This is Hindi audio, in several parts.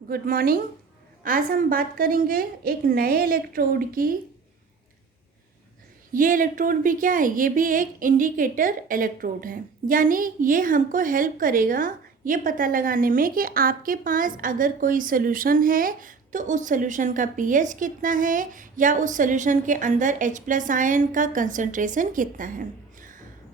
Good morning. आज हम बात करेंगे एक नए इलेक्ट्रोड की। ये इलेक्ट्रोड भी क्या है? ये भी एक इंडिकेटर इलेक्ट्रोड है, यानी ये हमको हेल्प करेगा ये पता लगाने में कि आपके पास अगर कोई सोल्यूशन है तो उस सोल्यूशन का पीएच कितना है या उस सोल्यूशन के अंदर H+ आयन का कंसंट्रेशन कितना है।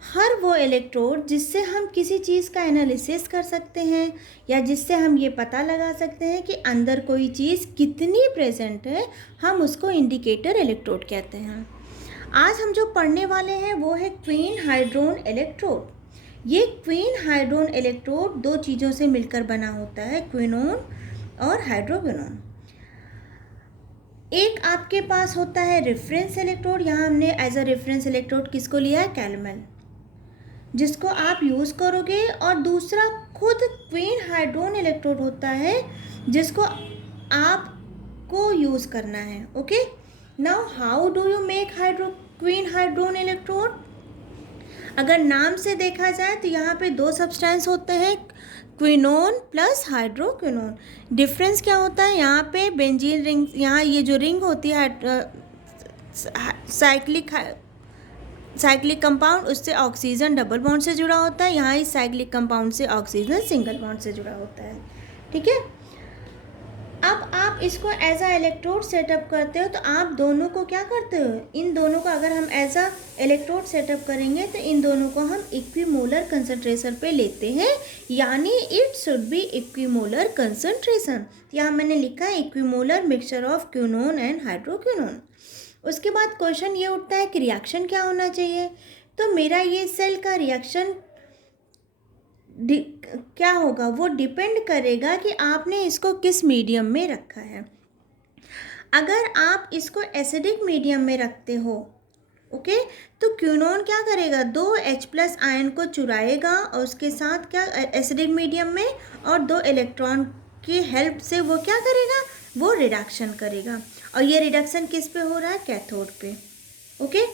हर वो इलेक्ट्रोड जिससे हम किसी चीज़ का एनालिसिस कर सकते हैं या जिससे हम ये पता लगा सकते हैं कि अंदर कोई चीज़ कितनी प्रेजेंट है, हम उसको इंडिकेटर इलेक्ट्रोड कहते हैं। आज हम जो पढ़ने वाले हैं वो है क्वीन हाइड्रोन इलेक्ट्रोड। ये क्वीन हाइड्रोन इलेक्ट्रोड दो चीज़ों से मिलकर बना होता है, क्विनोन और हाइड्रोक्विनोन। एक आपके पास होता है रेफरेंस इलेक्ट्रोड। यहाँ हमने एज अ रेफरेंस इलेक्ट्रोड किसको लिया है? कैलमल, जिसको आप यूज़ करोगे। और दूसरा खुद क्वीन हाइड्रोन इलेक्ट्रोड होता है जिसको आपको यूज़ करना है। Okay, now how do you make quinhydrone electrode? अगर नाम से देखा जाए तो यहाँ पे दो सब्सटेंस होते हैं, क्विनोन प्लस हाइड्रोक्विनोन। डिफरेंस क्या होता है? यहाँ पे बेंजीन रिंग, यहाँ ये जो रिंग होती है साइक्लिक कंपाउंड, उससे ऑक्सीजन डबल बॉन्ड से जुड़ा होता है। यहाँ इस साइक्लिक कंपाउंड से ऑक्सीजन सिंगल बॉन्ड से जुड़ा होता है। ठीक है, अब आप इसको एज अ इलेक्ट्रोड सेटअप करते हो तो आप दोनों को क्या करते हो? इन दोनों को अगर हम एज अ इलेक्ट्रोड सेटअप करेंगे तो इन दोनों को हम इक्विमोलर कंसंट्रेशन पे लेते हैं, यानी it should be equimolar concentration. यहाँ मैंने लिखा है equimolar mixture of quinone and hydroquinone. उसके बाद क्वेश्चन ये उठता है कि रिएक्शन क्या होना चाहिए। तो मेरा ये सेल का रिएक्शन क्या होगा वो डिपेंड करेगा कि आपने इसको किस मीडियम में रखा है। अगर आप इसको एसिडिक मीडियम में रखते हो, ओके, तो क्विनोन क्या करेगा? दो H+ आयन को चुराएगा और उसके साथ क्या एसिडिक मीडियम में, और दो इलेक्ट्रॉन की हेल्प से वो क्या करेगा? वो रिडक्शन करेगा। और ये रिडक्शन किस पे हो रहा है? कैथोड पे। ओके,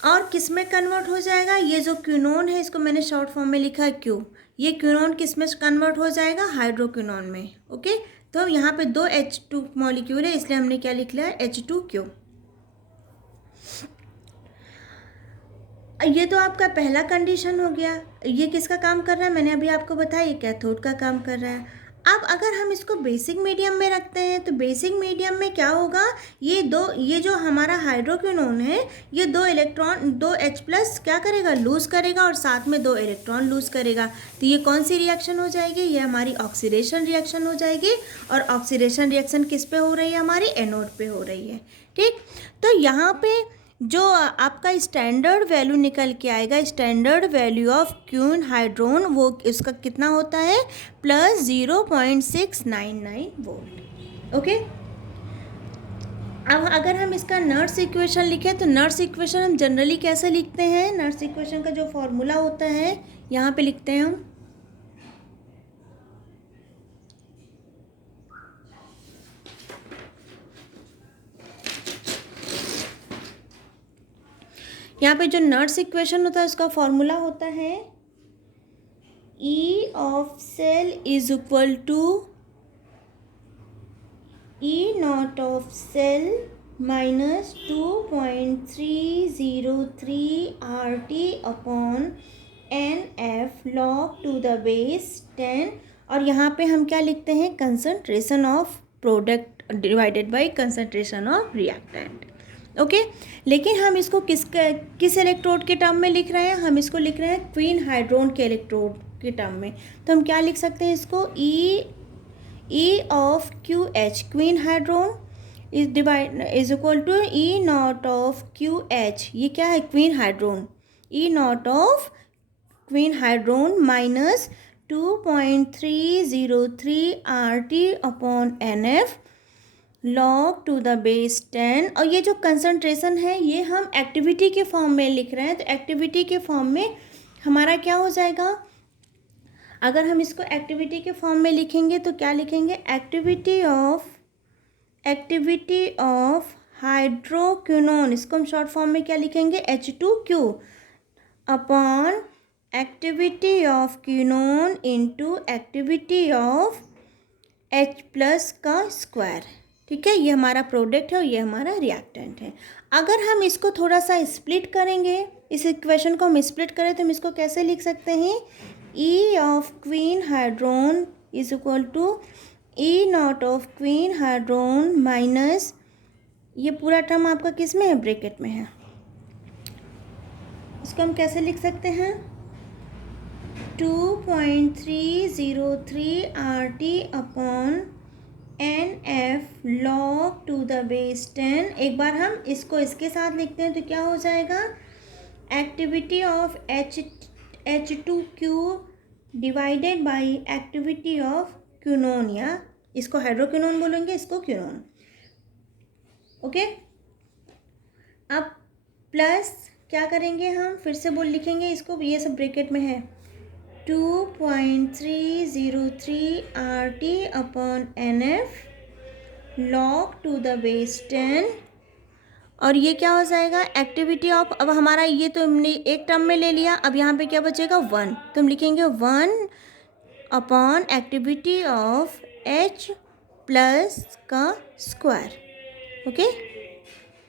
और किस में कन्वर्ट हो जाएगा? ये जो क्विनोन है इसको मैंने शॉर्ट फॉर्म में लिखा है क्यू। ये क्विनोन किस में कन्वर्ट हो जाएगा? हाइड्रोक्विनोन में। ओके, तो यहाँ पे दो H2 मॉलिक्यूल है, इसलिए हमने क्या लिख लिया है? H2Q। ये तो आपका पहला कंडीशन हो गया। ये किसका काम कर रहा है? मैंने अभी आपको बताया, ये कैथोड का काम कर रहा है। अब अगर हम इसको बेसिक मीडियम में रखते हैं तो बेसिक मीडियम में क्या होगा? ये जो हमारा हाइड्रोक्विनोन है, ये दो H+ क्या करेगा? लूज़ करेगा, और साथ में दो इलेक्ट्रॉन लूज़ करेगा। तो ये कौन सी रिएक्शन हो जाएगी? ये हमारी ऑक्सीडेशन रिएक्शन हो जाएगी। और ऑक्सीडेशन रिएक्शन किस पे हो रही है? हमारी एनोड पे हो रही है। ठीक, तो यहाँ पे जो आपका स्टैंडर्ड वैल्यू निकल के आएगा, स्टैंडर्ड वैल्यू ऑफ क्वीन हाइड्रोन, वो इसका कितना होता है? +0.699 वोल्ट। ओके, अब अगर हम इसका नर्स इक्वेशन लिखें तो नर्स इक्वेशन हम जनरली कैसे लिखते हैं? नर्स इक्वेशन का जो फॉर्मूला होता है यहाँ पे लिखते हैं हम। यहाँ पे जो नर्स इक्वेशन होता है उसका फॉर्मूला होता है E of cell is equal to E0 of cell minus 2.303 RT upon NF log to the base 10। और यहाँ पे हम क्या लिखते हैं? Concentration of product divided by concentration of reactant. Okay, लेकिन हम इसको किस इलेक्ट्रोड के टर्म में लिख रहे हैं? हम इसको लिख रहे हैं क्वीन हाइड्रोन के इलेक्ट्रोड के टर्म में। तो हम क्या लिख सकते हैं इसको? E of QH, quinhydrone, is equal to E0 of QH। ये क्या है? Quinhydrone. E0 of quinhydrone minus 2.303 RT upon NF log to the base 10। और ये जो कंसंट्रेशन है ये हम एक्टिविटी के फॉर्म में लिख रहे हैं, तो एक्टिविटी के फॉर्म में हमारा क्या हो जाएगा? अगर हम इसको एक्टिविटी के फॉर्म में लिखेंगे तो क्या लिखेंगे? एक्टिविटी ऑफ हाइड्रोक्विनोन, इसको हम शॉर्ट फॉर्म में क्या लिखेंगे? H2Q upon activity of quinone into activity of H plus का स्क्वायर। ठीक है, ये हमारा प्रोडक्ट है और ये हमारा रिएक्टेंट है। अगर हम इसको थोड़ा सा स्प्लिट करेंगे, इस इक्वेशन को हम स्प्लिट करें तो हम इसको कैसे लिख सकते हैं, E of quinhydrone is equal to E nought of quinhydrone minus, ये पूरा टर्म आपका किस में है, ब्रैकेट में है। इसको हम कैसे लिख सकते हैं, 2.303 RT upon NF log to the base 10। एक बार हम इसको इसके साथ लिखते हैं तो क्या हो जाएगा, activity of H2Q divided by activity of क्यूनोन, या इसको हाइड्रोक्यूनोन बोलेंगे, इसको क्यूनोन। ओके, अब प्लस क्या करेंगे हम, फिर से बोल लिखेंगे इसको, ये सब ब्रैकेट में है, 2.303 RT upon NF log to the base 10। और ये क्या हो जाएगा, एक्टिविटी ऑफ, अब हमारा ये तो हमने एक टर्म में ले लिया, अब यहाँ पे क्या बचेगा, 1, तो हम लिखेंगे 1 upon activity of H plus का स्क्वायर। ओके,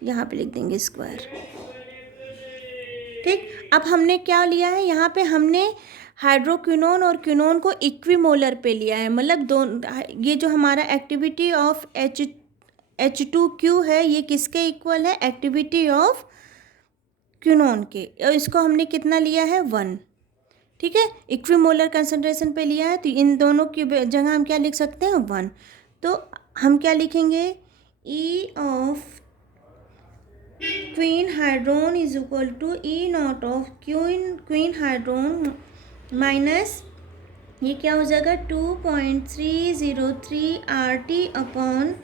यहाँ पे लिख देंगे स्क्वायर। ठीक, अब हमने क्या लिया है, यहाँ पे हमने हाइड्रोक्विनोन और क्विनोन को इक्विमोलर पे लिया है, मतलब ये जो हमारा एक्टिविटी ऑफ H2Q है ये किसके इक्वल है, एक्टिविटी ऑफ क्विनोन के, और इसको हमने कितना लिया है, 1। ठीक है, इक्विमोलर कंसंट्रेशन पे लिया है, तो इन दोनों की जगह हम क्या लिख सकते हैं, 1। तो हम क्या लिखेंगे, E of quinhydrone is equal to E nought of quinhydrone minus, ये क्या हो जाएगा, 2.303 RT upon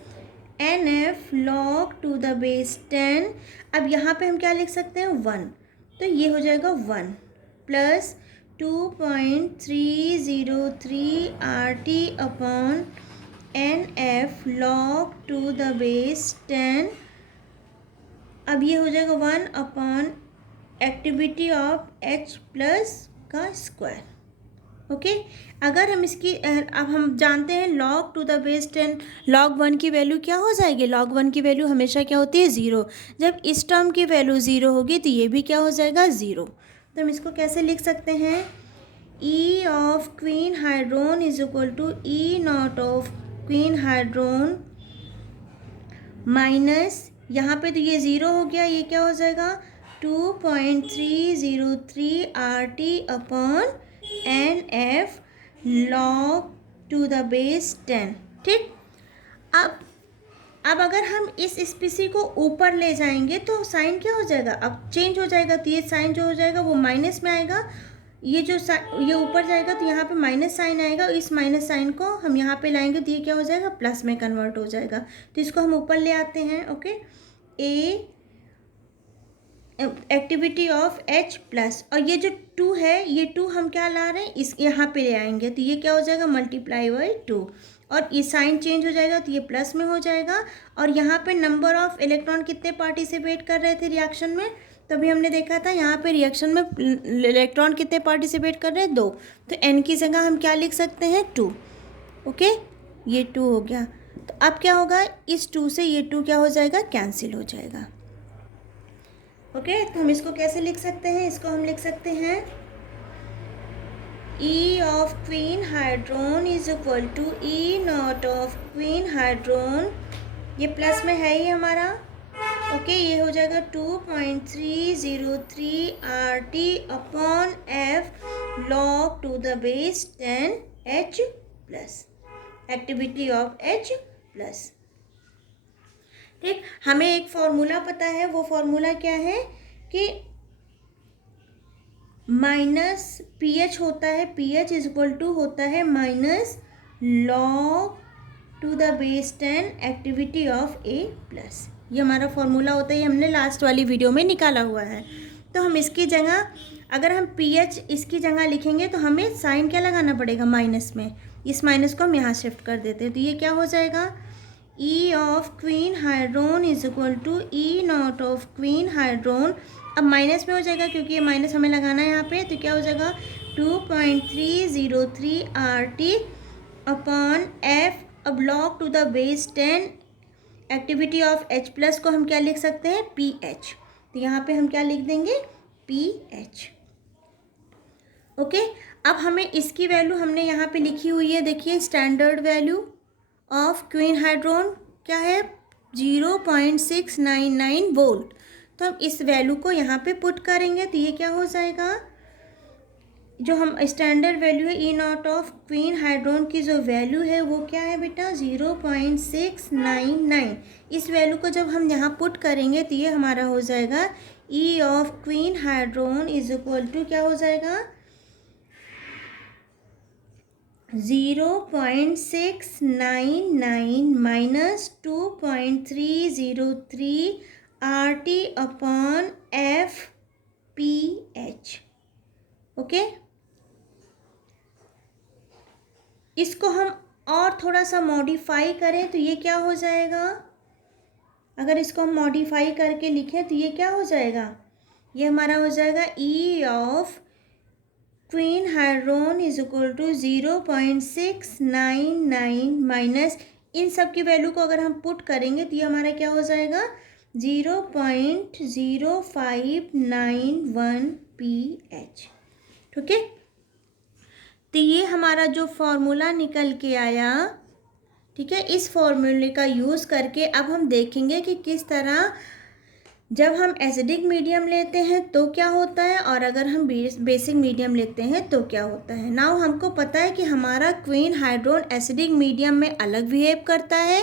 NF log to the base 10। अब यहाँ पे हम क्या लिख सकते हैं, 1, तो ये हो जाएगा 1 plus 2.303 RT upon NF log to the base 10। अब ये हो जाएगा 1 upon activity of H plus का स्क्वायर। ओके, अगर हम इसकी, अब हम जानते हैं log to the base 10, log 1 की वैल्यू क्या हो जाएगी, log 1 की वैल्यू हमेशा क्या होती है, 0। जब इस टर्म की वैल्यू 0 होगी तो ये भी क्या हो जाएगा, 0। तो हम इसको कैसे लिख सकते हैं, E of quinhydrone is equal to E nought of quinhydrone minus, यहाँ पे तो ये 0 हो गया, ये क्या हो जाएगा, 2.303 RT upon NF log to the base 10। ठीक, अब अगर हम इस स्पीसी को ऊपर ले जाएंगे तो साइन क्या हो जाएगा, अब चेंज हो जाएगा, तो ये साइन जो हो जाएगा वो माइनस में आएगा, ये जो ये ऊपर जाएगा तो यहाँ पे माइनस साइन आएगा, और इस माइनस साइन को हम यहाँ पे लाएंगे तो ये क्या हो जाएगा, प्लस में कन्वर्ट हो जाएगा। तो इसको हम ऊपर ले आते हैं। Okay, A activity of H plus, और ये जो 2 है, ये 2 हम क्या ला रहे हैं, इस यहाँ पे ले आएंगे तो ये क्या हो जाएगा, मल्टीप्लाई बाई 2, और ये साइन चेंज हो जाएगा तो ये प्लस में हो जाएगा। और यहाँ पे नंबर ऑफ इलेक्ट्रॉन कितने पार्टिसिपेट कर रहे थे रिएक्शन में, तो अभी हमने देखा था यहाँ पे रिएक्शन में इलेक्ट्रॉन कितने पार्टिसिपेट कर रहे हैं, 2, तो n की जगह हम क्या लिख सकते हैं, 2। ओके, ये 2 हो गया, तो अब क्या होगा, इस 2 से ये 2 क्या हो जाएगा, कैंसिल हो जाएगा। ओके, तो हम इसको कैसे लिख सकते हैं, इसको हम लिख सकते हैं E of quinhydrone is equal to E nought of quinhydrone, ये प्लस में है ही हमारा। ओके, ये हो जाएगा 2.303 RT upon F log to the base 10 H plus, activity of H plus. ठीक, हमें एक फॉर्मूला पता है, वो फॉर्मूला क्या है कि माइनस pH होता है, pH इज इक्वल टू होता है minus log to the base 10 activity of A plus, ये हमारा फॉर्मूला होता है, हमने लास्ट वाली वीडियो में निकाला हुआ है। तो हम इसकी जगह, अगर हम pH इसकी जगह लिखेंगे तो हमें साइन क्या लगाना पड़ेगा, माइनस में, इस माइनस को हम यहाँ शिफ्ट कर देते हैं, तो ये क्या हो जाएगा, E of quinhydrone is equal to E nought of quinhydrone, अब माइनस में हो जाएगा क्योंकि ये माइनस हमें लगाना है यहाँ पे, तो क्या हो जाएगा 2.303 RT अपॉन F अब log to the base 10 activity of H plus को हम क्या लिख सकते हैं, PH। तो यहाँ पे हम क्या लिख देंगे, PH। ओके, अब हमें इसकी वैल्यू हमने यहाँ पे लिखी हुई है, देखिए स्टैंडर्ड वैल्यू ऑफ क्वीन हाइड्रोन क्या है, 0.699 वोल्ट। तो हम इस वैल्यू को यहाँ पे पुट करेंगे तो ये क्या हो जाएगा, जो हम स्टैंडर्ड वैल्यू है ई नॉट ऑफ क्वीन हाइड्रोन की जो वैल्यू है वो क्या है बेटा, 0.699। इस वैल्यू को जब हम यहाँ पुट करेंगे तो ये हमारा हो जाएगा E of quinhydrone is equal to क्या हो जाएगा, 0.699 minus 2.303 RT upon FPH। Okay, इसको हम और थोड़ा सा मॉडिफाई करें तो ये क्या हो जाएगा, अगर इसको हम मॉडिफाई करके लिखें तो ये क्या हो जाएगा, ये हमारा हो जाएगा E of quinhydrone is equal to 0.699 minus इन सब की वैल्यू को अगर हम पुट करेंगे तो ये हमारा क्या हो जाएगा, 0.0591 PH। ठीक है, तो ये हमारा जो फॉर्मूला निकल के आया, ठीक है, इस फॉर्मूले का यूज़ करके अब हम देखेंगे कि किस तरह जब हम एसिडिक मीडियम लेते हैं तो क्या होता है और अगर हम बेसिक मीडियम लेते हैं तो क्या होता है। नाउ हमको पता है कि हमारा क्वीन हाइड्रोन एसिडिक मीडियम में अलग बिहेव करता है,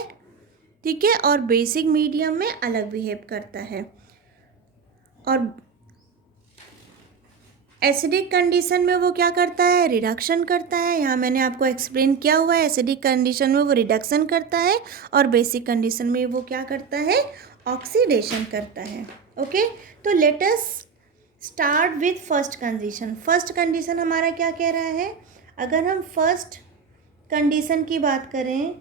ठीक है, और बेसिक मीडियम में अलग बिहेव करता है। और एसिडिक कंडीशन में वो क्या करता है, रिडक्शन करता है। यहाँ मैंने आपको एक्सप्लेन किया हुआ है, एसिडिक कंडीशन में वो रिडक्शन करता है और बेसिक कंडीशन में वो क्या करता है, ऑक्सीडेशन करता है। ओके, तो let us start with first condition. First condition हमारा क्या कह रहा है, अगर हम फर्स्ट कंडीशन की बात करें,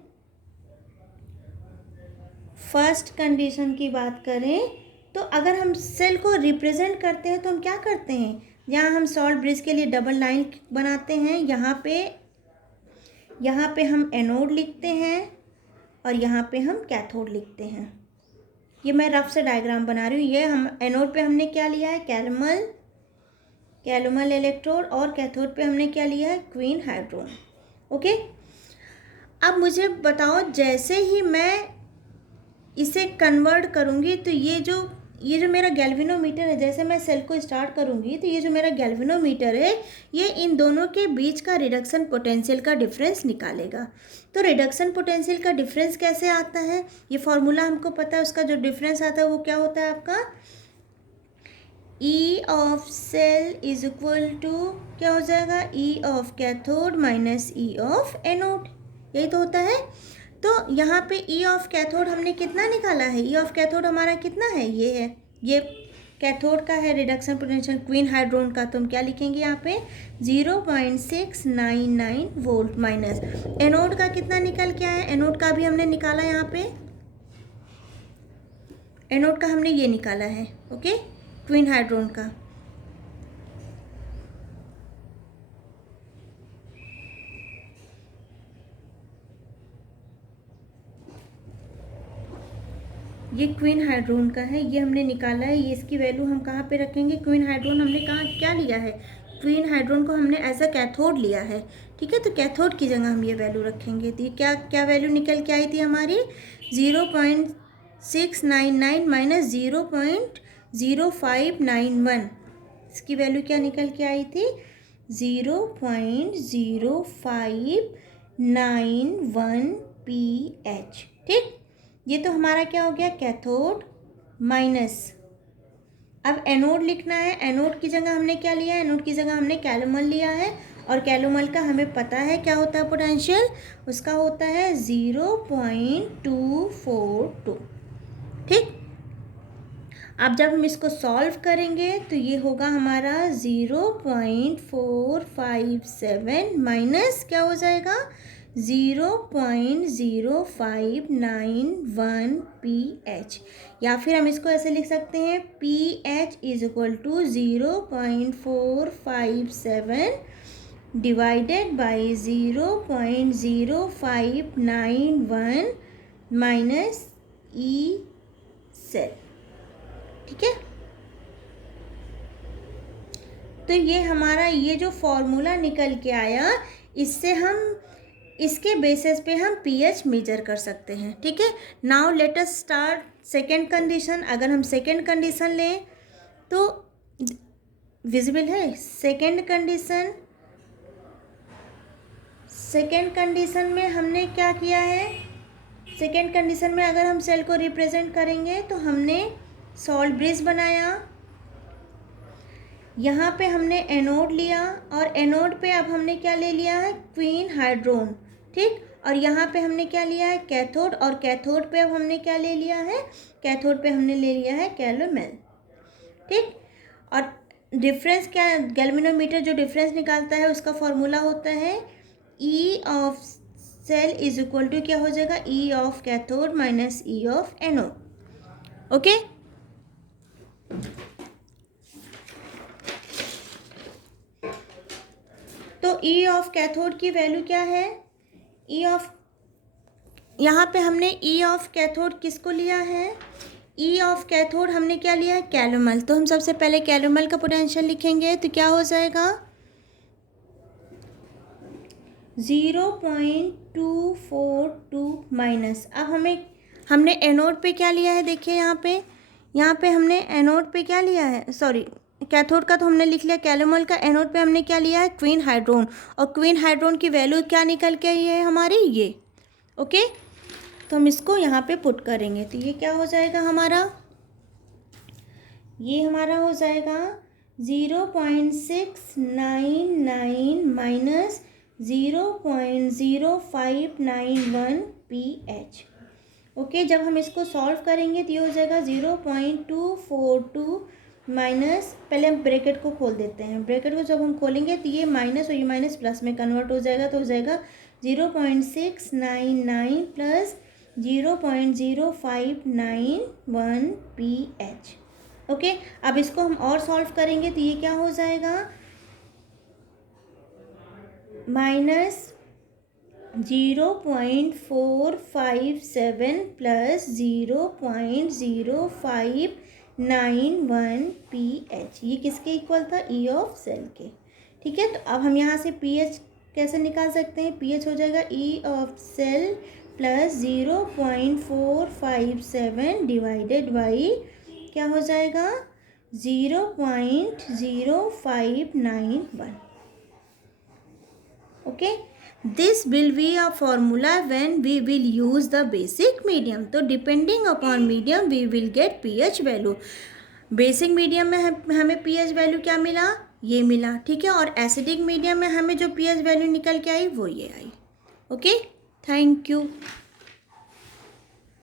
फर्स्ट कंडीशन की बात करें तो अगर हम सेल को रिप्रेजेंट करते हैं तो हम क्या करते हैं, यहाँ हम सॉल्ट ब्रिज के लिए डबल लाइन बनाते हैं, यहाँ पे हम एनोड लिखते हैं और यहाँ पे हम कैथोड लिखते हैं। ये मैं रफ से डायग्राम बना रही हूँ। ये हम एनोड पे हमने क्या लिया है, कैलुमल इलेक्ट्रोड, और कैथोड पे हमने क्या लिया है, क्वीन हाइड्रोन। ओके, अब मुझे बताओ, जैसे ही मैं इसे कन्वर्ट करूँगी तो ये जो मेरा गैल्वेनोमीटर है, जैसे मैं सेल को स्टार्ट करूँगी तो ये जो मेरा गैल्वेनोमीटर है ये इन दोनों के बीच का रिडक्शन पोटेंशियल का डिफरेंस निकालेगा। तो रिडक्शन पोटेंशियल का डिफरेंस कैसे आता है, ये फॉर्मूला हमको पता है, उसका जो डिफरेंस आता है वो क्या होता है आपका, E of cell is equal to क्या हो जाएगा, E of cathode minus E of anode, यही तो होता है। तो यहाँ पे ई ऑफ कैथोड हमने कितना निकाला है, ई ऑफ कैथोड हमारा कितना है, ये है, ये कैथोड का है रिडक्शन पोटेंशियल क्वीन हाइड्रोन का, तो हम क्या लिखेंगे यहाँ पे 0.699 वोल्ट माइनस एनोड का कितना निकल के आया, एनोड का भी हमने निकाला, यहाँ पे एनोड का हमने ये निकाला है, ओके, क्वीन हाइड्रोन का। ये क्वीन हाइड्रोन का है, ये हमने निकाला है, ये इसकी वैल्यू हम कहाँ पे रखेंगे, क्वीन हाइड्रोन हमने कहाँ क्या लिया है, क्वीन हाइड्रोन को हमने एज अ कैथोड लिया है, ठीक है, तो कैथोड की जगह हम ये वैल्यू रखेंगे। तो ये क्या वैल्यू निकल के आई थी हमारी, 0.699 माइनस 0.0591, इसकी वैल्यू क्या निकल के आई थी, 0.0591 pH। ठीक, ये तो हमारा क्या हो गया, कैथोड माइनस, अब एनोड लिखना है, एनोड की जगह हमने क्या लिया है, एनोड की जगह हमने कैलुमल लिया है, और कैलुमल का हमें पता है क्या होता है पोटेंशियल, उसका होता है 0.242। ठीक, अब जब हम इसको सॉल्व करेंगे तो ये होगा हमारा 0.457 माइनस क्या हो जाएगा, 0.0591 pH, या फिर हम इसको ऐसे लिख सकते हैं pH is equal to 0.457 divided by 0.0591 minus E cell. ठीक है, तो ये हमारा ये जो फॉर्मूला निकल के आया, इससे हम इसके बेसिस पे हम पीएच मेजर कर सकते हैं। ठीक है, now let us start second condition. अगर हम सेकेंड कंडीशन लें तो विजिबल है सेकेंड कंडीशन में हमने क्या किया है। सेकेंड कंडीशन में अगर हम सेल को रिप्रेजेंट करेंगे तो हमने सॉल्ट ब्रिज बनाया, यहाँ पे हमने एनोड लिया और एनोड पे अब हमने क्या ले लिया है, क्वीन हाइड्रोन। ठीक, और यहाँ पे हमने क्या लिया है, कैथोड, और कैथोड पे अब हमने क्या ले लिया है, कैथोड पे हमने ले लिया है कैलोमेल। ठीक, और डिफरेंस क्या, गैल्वेनोमीटर जो डिफरेंस निकालता है उसका फॉर्मूला होता है E of cell is equal to क्या हो जाएगा, E of cathode minus E of anode. Okay, तो ई ऑफ कैथोड की वैल्यू क्या है, ई ऑफ, यहाँ पे हमने ई ऑफ कैथोड किसको लिया है, ई ऑफ कैथोड हमने क्या लिया है, कैलोमल। तो हम सबसे पहले कैलोमल का पोटेंशियल लिखेंगे तो क्या हो जाएगा 0.242 माइनस। अब हमने एनोड पे क्या लिया है, देखिए यहाँ पे हमने एनोड पे क्या लिया है, सॉरी कैथोड का तो हमने लिख लिया कैलोमल का, एनोड पे हमने क्या लिया है, क्वीन हाइड्रोन, और क्वीन हाइड्रोन की वैल्यू क्या निकल के आई है हमारी ये। ओके, तो हम इसको यहाँ पे पुट करेंगे तो ये क्या हो जाएगा हमारा, ये हमारा हो जाएगा 0.699 माइनस 0.0591 pH। ओके, जब हम इसको सॉल्व करेंगे तो ये हो जाएगा 0.242 माइनस, पहले हम ब्रैकेट को खोल देते हैं, ब्रैकेट को जब हम खोलेंगे तो ये माइनस और ये माइनस प्लस में कन्वर्ट हो जाएगा, तो हो जाएगा 0.699 प्लस 0.0591 pH। ओके, अब इसको हम और सॉल्व करेंगे तो ये क्या हो जाएगा, माइनस 0.457 प्लस 0.0591 pH। ये किसके इक्वल था, ई ऑफ सेल के। ठीक है, तो अब हम यहाँ से pH कैसे निकाल सकते हैं, pH हो जाएगा E of cell plus 0.457 divided by क्या हो जाएगा 0.0591। Okay, this will be a formula when we will use the basic medium. तो depending upon medium we will get pH value. Basic medium में हमें पीएच वैल्यू क्या मिला, ये मिला। ठीक है, और एसिडिक मीडियम में हमें जो पीएच वैल्यू निकल के आई वो ये आई। Okay, thank you.